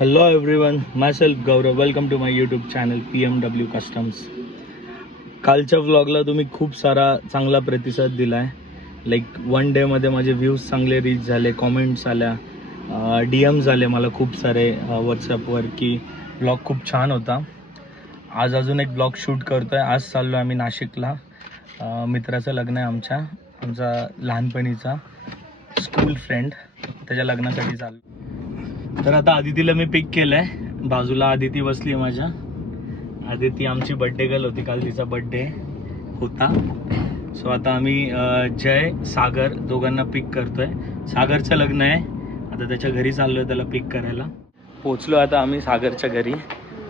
Hello everyone, myself Gaurav. Welcome to my YouTube channel PMW customs. कालच्या व्लॉगला तुम्ही खूप सारा चांगला प्रतिसाद दिला आहे. लाईक 1 डेमध्ये माझे व्ह्यूज चांगले रीच झाले, कॉमेंट्स आल्या, DM झाले मला खूप सारे व्हॉट्सॲपवर की ब्लॉग खूप छान होता. आज अजून एक ब्लॉग शूट करतो आहे. आज चाललो आम्ही नाशिकला. मित्राचं लग्न आहे आमचा लहानपणीचा स्कूल फ्रेंड, त्याच्या लग्नासाठी चाललो. तर आता आदितीला मी पिक केलं आहे. बाजूला आदिती बसली आहे माझ्या. आदिती आमची बड्डे गर्ल होती, काल तिचा बड्डे होता. सो आता आम्ही जय सागर दोघांना पिक करतोय. सागरचं लग्न आहे, आता त्याच्या घरी चाललोय त्याला पिक करायला. पोचलो आता आम्ही सागरच्या घरी.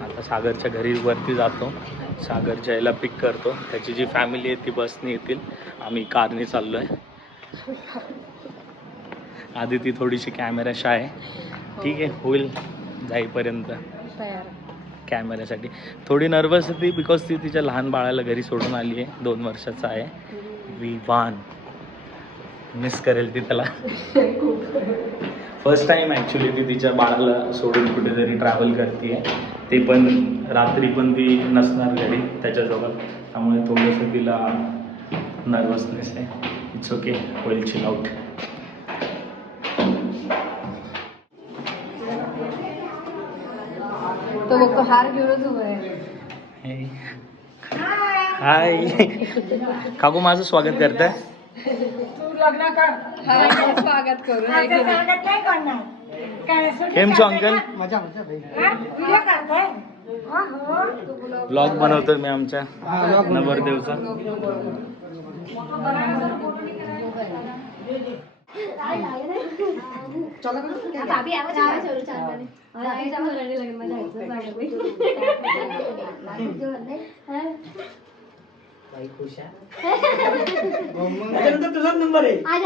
आता सागरच्या घरी वरती जातो. सागर जयला पिक करतो. त्याची जी फॅमिली आहे ती बसने येतील, आम्ही कारने चाललोय. आदिती थोडीशी कॅमेरा शाय आहे. ठीक आहे, होईल जाईपर्यंत. कॅमेऱ्यासाठी थोडी नर्वस होती बिकॉज ती तिच्या लहान बाळाला घरी सोडून आली आहे. 2 वर्षाचा आहे विवान. मिस करेल ती त्याला. फर्स्ट टाइम ॲक्च्युली ती तिच्या बाळाला सोडून कुठेतरी ट्रॅव्हल करते आहे, ते पण रात्री पण ती नसणार घरी त्याच्याजवळ. त्यामुळे थोडंसं तिला नर्वसनेस आहे. इट्स ओके, होईल चिल आउट. तो वो हार घेऊनच उभा आहे. हाय काकू, माझं स्वागत करताय. तू लग्न कर, स्वागत करू. केम छो अंकल? ब्लॉग बनवतो मी आमच्या नवरदेवचा. तुझा नंबर है आज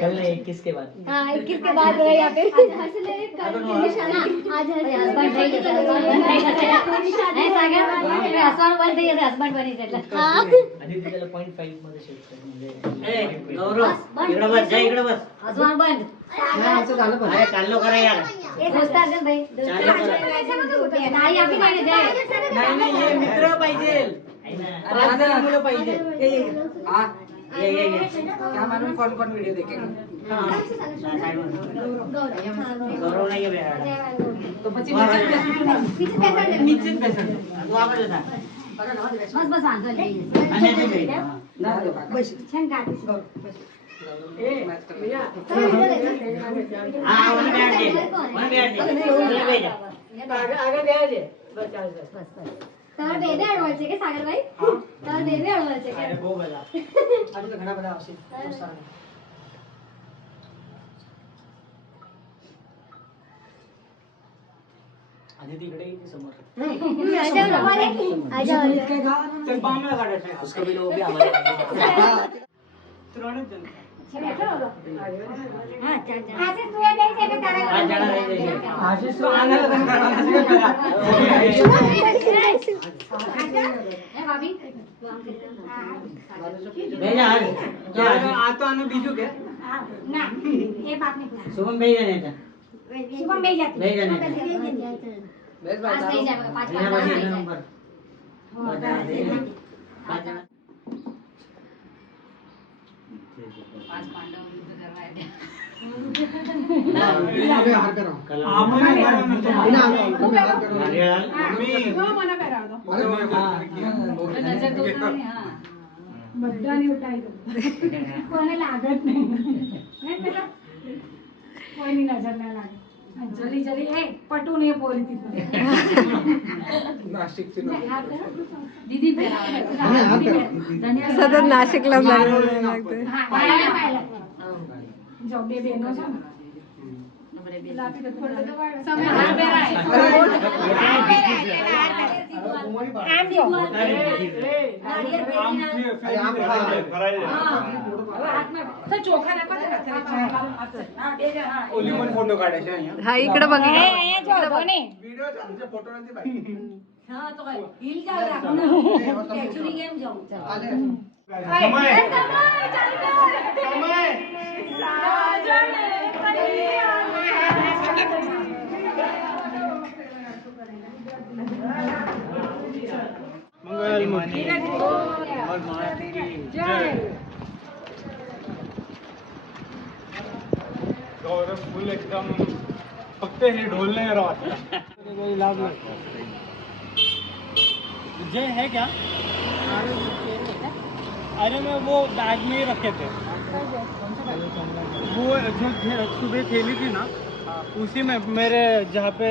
कल 21 के बाद 21 के बाद यहाँ पे हस्बैंड बनी आणि त्याला 0.5 मध्ये शिफ्ट म्हणजे गौरव इकडे बस, जा इकडे बस. हस्बैंड बंद असं झालं पण. अरे चाललो करा यार. दोस्तार दे भाई, नाही आम्ही नाही दे. नाही हे मित्र पाहिजे. अरे मुलं पाहिजे. ये क्या मालूम कौन वीडियो देखेगा. गौरव नाही है तो પછી नीचे पैसा तू आवाज देता. बस आंदोलन ना बस छान गाडी. आधी तिकडे समोर उसका भी लोग भी हमारे बीजू के शुभम भाई जाने था. शुभम भाई जाते बस बात नहीं जाएगा. 5 नंबर लागत नाही नजर नाही लागत. जरी जरी हे पटून हे पोरी तिथे नाशिकची दीदी सतत नाशिकला लागते. जो बेबी नो फोटो काढायचे. हा इकडे बघ, समय फुल एकदम फक्त हे ढोल नाही राहत जे है क्या अरे मैं वो बैग में ही रखे थे वो जो सुबह खेली थी ना उसी में मेरे जहाँ पे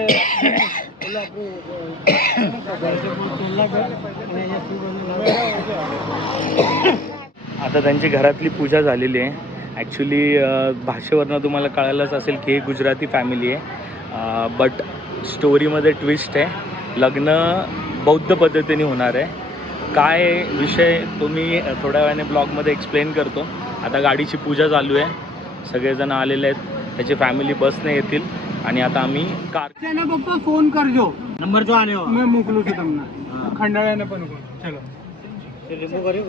आता त्यांची घरातली पूजा झालेली आहे. ॲक्च्युली भाषेवरनं तुम्हाला कळायलाच असेल की हे गुजराती फॅमिली आहे. बट स्टोरीमध्ये ट्विस्ट आहे. लग्न बौद्ध पद्धतीने होणार आहे. काय विषय तो मी थोड्या वेळाने ब्लॉगमध्ये एक्सप्लेन करतो. आता गाडीची पूजा चालू आहे. सगळेजण आलेले आहेत. त्याची फॅमिली बसने येतील आणि आता आम्ही कार ना पप्पा फोन कर जो नंबर जो आने हो मैं मोकलू છું તમને ખંડાળાને પણ ચલો रिमूव કર્યો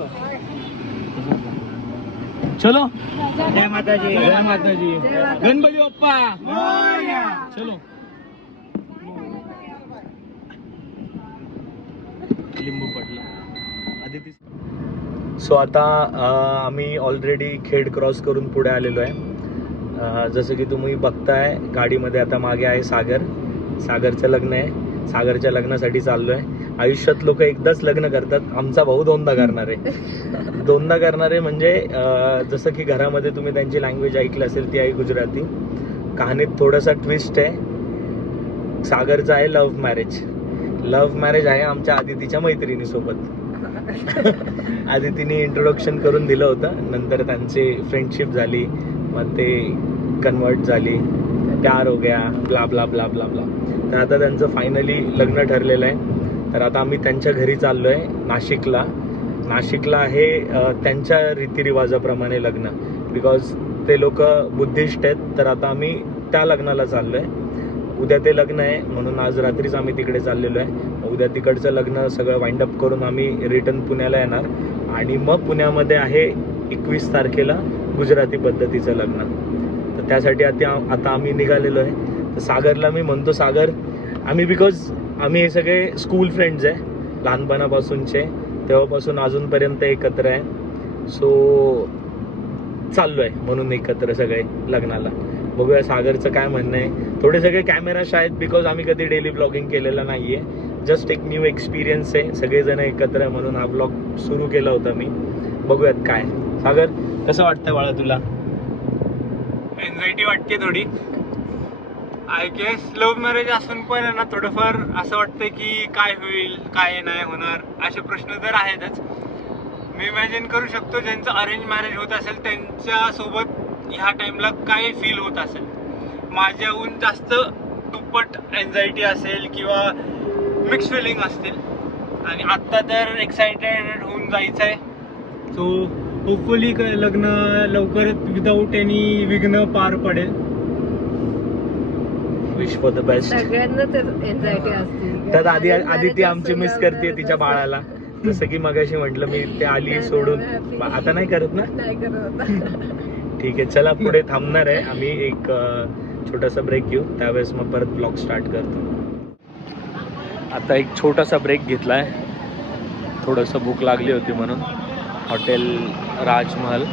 चलो. जय माताजी जय माताजी. गणपती बाप्पा. चलो. लिंबू पडला. सो आता आम्ही ऑलरेडी खेड क्रॉस करून पुढे आलेलो आहे. जसं की तुम्ही बघताय गाडीमध्ये आता मागे आहे सागरचं लग्न आहे. सागरच्या लग्नासाठी चाललो आहे. आयुष्यात लोक एकदाच लग्न करतात. आमचा भाऊ दोनदा करणार आहे. दोनदा करणार आहे म्हणजे जसं की घरामध्ये तुम्ही त्यांची लँग्वेज ऐकली असेल ती आहे गुजराती. कहाणीत थोडासा ट्विस्ट आहे. सागरचं आहे लव्ह मॅरेज आहे आमच्या आदितीच्या मैत्रिणीसोबत. आदितीने इंट्रोडक्शन करून दिलं होतं. नंतर त्यांची फ्रेंडशिप झाली. मग ते कन्वर्ट झाली. प्यार हो गया blah blah blah blah blah. तर आता त्यांचं फायनली लग्न ठरलेलं आहे. तर आता आम्ही त्यांच्या घरी चाललो आहे नाशिकला आहे त्यांच्या रीतिरिवाजाप्रमाणे लग्न. बिकॉज ते लोक बुद्धिस्ट आहेत. तर आता आम्ही त्या लग्नाला चाललो आहे. उद्या ते लग्न आहे म्हणून आज रात्रीच आम्ही तिकडे चाललेलो आहे. उद्या तिकडचं लग्न सगळं वाइंड अप करून आम्ही रिटर्न पुण्याला येणार आणि मग पुण्यामध्ये आहे 21 तारखेला गुजराती पद्धतीचं लग्न. तर त्यासाठी आता आम्ही निघालेलो आहे. तर सागरला मी म्हणतो सागर बिकॉज आम्ही हे सगळे स्कूल फ्रेंड्स आहे लहानपणापासूनचे. तेव्हापासून अजूनपर्यंत एकत्र आहे. सो चाललो आहे म्हणून एकत्र सगळे लग्नाला. बघूया सागरचं काय म्हणणं आहे. थोडे सगळे कॅमेरा शाळेत बिकॉज आम्ही कधी डेली ब्लॉगिंग केलेलं नाही आहे. जस्ट एक न्यू एक्सपिरियन्स आहे. सगळेजण एकत्र आहे म्हणून हा ब्लॉग सुरू केला होता मी. बघूयात काय. सागर कसं वाटतंय बाळा तुला? एन्झायटी वाटते थोडी. आय गेस लव्ह मॅरेज असून पण ना थोडंफार असं वाटतं की काय होईल काय नाही होणार असे प्रश्न तर आहेतच. मी इमॅजिन करू शकतो ज्यांचं अरेंज मॅरेज होत असेल त्यांच्यासोबत ह्या टाईमला काय फील होत असेल. माझ्याहून जास्त दुप्पट एन्झायटी असेल किंवा मिक्स फिलिंग असतील. आणि आत्ता तर एक्सायटेड होऊन जायचं आहे. सो होपफुली लग्न लवकरच विदाऊट एनी विघ्न पार पडेल. Wish for the best. सगळ्यांनाच एन्झायटी असते. त्यात आदिती आमची मिस करते तिच्या बाळाला. जसं की मगाशी म्हटलं मी ते आली सोडून. आता नाही करत ना? नाही करत. ठीक आहे चला पुढे थांबणार आहे आम्ही. एक छोटासा ब्रेक घेऊ त्यावेळेस मग परत ब्लॉग स्टार्ट करतो. आता एक छोटासा ब्रेक घेतला आहे. थोडंसं भूक लागली होती म्हणून. हॉटेल राजमहल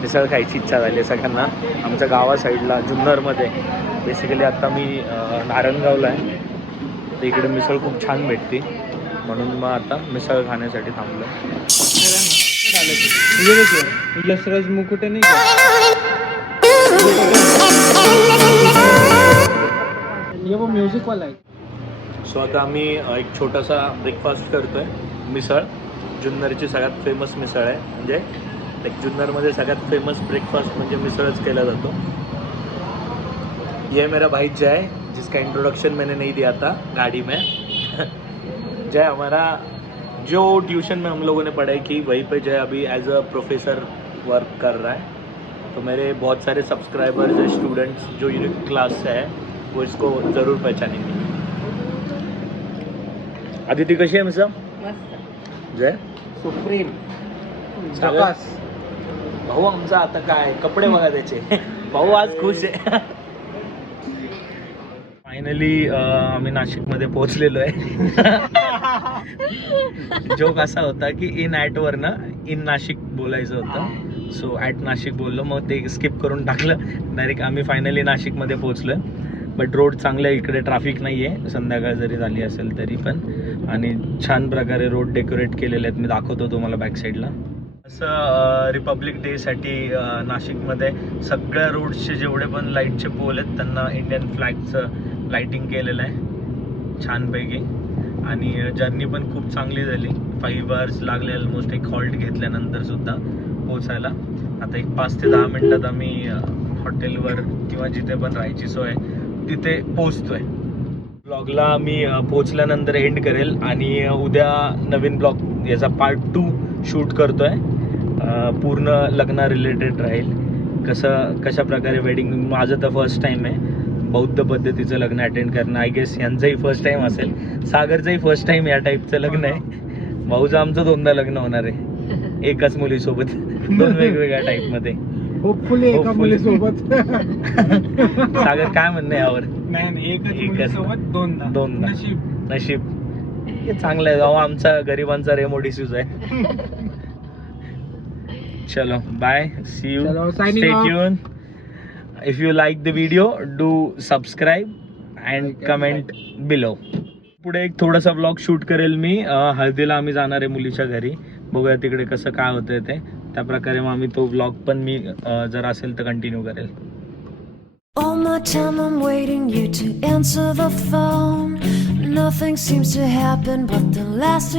मिसळ खायची इच्छा झाली आहे सगळ्यांना. आमच्या गावा साईडला जुन्नरमध्ये बेसिकली आता मी नारायणगावला आहे. तर इकडे मिसळ खूप छान भेटते म्हणून मग आता मिसळ खाण्यासाठी थांबलो. यशराज मुकुटे नाही वो म्युझिक वाला आहे. सो आता आम्ही एक छोटासा ब्रेकफास्ट करतोय. मिसळ जुन्नरची सगळ्यात फेमस मिसळ आहे. म्हणजे जुन्नरमध्ये सगळ्यात फेमस ब्रेकफास्ट म्हणजे मिसळच केला जातो. ये मेरा भाई जय जिसका इंट्रोडक्शन मैंने नहीं दिया था गाड़ी में. जय हमारा जो ट्यूशन में हम लोगों ने पढ़ाई की वहीं पे जय अभी एज अ प्रोफेसर वर्क कर रहा है. तो मेरे बहुत सारे सब्सक्राइबर्स हैं स्टूडेंट्स जो यूनिट क्लास से है वो इसको ज़रूर पहचानेंगे. आदिती कशी आहे मिसळ? जय सुप्रीम झकास. भाऊ आमचा आता काय कपडे बघा त्याचे. भाऊ आज खुश आहे. फायनली आम्ही नाशिकमध्ये पोहोचलेलो आहे. जोक असा होता की इन ॲटवर ना इन नाशिक बोलायचं होतं सो ॲट नाशिक बोललो, मग ते स्किप करून टाकलं. डायरेक्ट आम्ही फायनली नाशिकमध्ये पोहोचलो. बट रोड चांगलं आहे, इकडे ट्रॅफिक नाही आहे संध्याकाळ जरी झाली असेल तरी पण. आणि छान प्रकारे रोड डेकोरेट केलेले आहेत, मी दाखवतो तुम्हाला बॅक साईडला. असं रिपब्लिक डेसाठी नाशिकमध्ये सगळ्या रोड्सचे जेवढे पण लाईटचे पोल आहेत त्यांना इंडियन फ्लॅगचं लाईटिंग केलेलं आहे छानपैकी. आणि जर्नी पण खूप चांगली झाली. 5 hours लागले ऑलमोस्ट, एक हॉल्ट घेतल्यानंतर सुद्धा पोचायला. आता एक 5 ते 10 मिनटात आम्ही हॉटेलवर किंवा जिथे पण राहायची सोय तिथे पोचतोय. ब्लॉगला मी पोचल्यानंतर एंड करेल आणि उद्या नवीन ब्लॉग याचा पार्ट 2 शूट करतोय. पूर्ण लग्ना रिलेटेड राहील. कशा प्रकारे वेडिंग, माझं तर फर्स्ट टाइम आहे बौद्ध पद्धतीचं लग्न अटेंड करणं. आय गेस यांचंही फर्स्ट टाइम असेल, सागरचंही फर्स्ट टाइम या टाईपचं लग्न आहे. भाऊचं आमचं 2दा लग्न होणार आहे एकाच मुलीसोबत, 2 वेगवेगळ्या टाईपमध्ये. होपफुली एका मुलीसोबत. सागर काय म्हणणं आहे यावर? नाही, एकच एकच. मुलीसोबत 2दा. नशीब हे चांगलं आहे. गाव आमचा गरिबांचा रेमोट इश्यूज आहे. चलो बाय, सी यू, चलो, signing stay off. Tune. If you like the video do subscribe and comment below. पुढे एक थोडासा व्लॉग शूट करेल मी. हळदीला आम्ही जाणार आहे मुलीच्या घरी, बघूया तिकडे कसं काय होतंय ते. त्या प्रकारे मग आम्ही तो व्लॉग पण मी जर असेल तर कंटिन्यू करेल. All my time I'm waiting you to answer the phone. Nothing seems to happen but the last